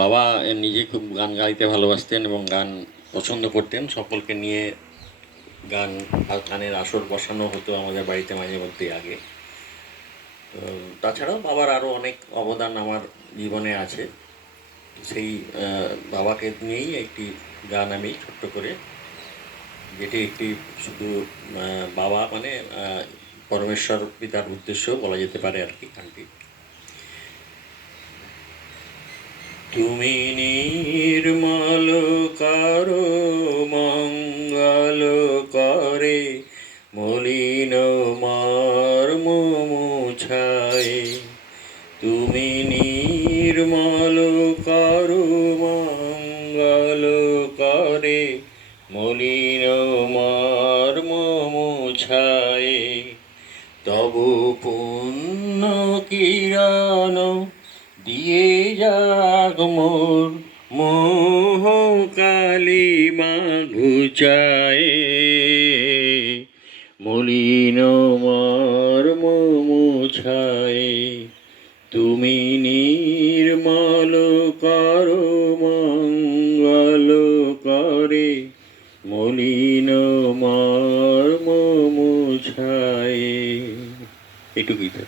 বাবা নিজে খুব গান গাইতে ভালোবাসতেন এবং গান পছন্দ করতেন। সকলকে নিয়ে গান গানের আসর বসানো হতো আমাদের বাড়িতে মাঝে মধ্যেই আগে। তো তাছাড়াও বাবার আরও অনেক অবদান আমার জীবনে আছে। সেই বাবাকে নিয়েই একটি গান আমি ছোট্ট করে, যেটি একটি শুধু বাবা মানে পরমেশ্বর পিতার উদ্দেশ্য বলা যেতে পারে আর কি গানটি। তুমি নির্মল করো মঙ্গল করে, মলিন মর্ম মুছায়। তুমি নির্মল করো মঙ্গল করে, মলিন মর্ম মুছায়। তবু পুণ্য কিরণ দিয়ে যাক মোর মোহ কালিমা ঘুচায়। মলিন মর্ম মুছায়। তুমি নির্মল করো মঙ্গল করে, মলিন মর্ম মুছায়। এটুকুই তো।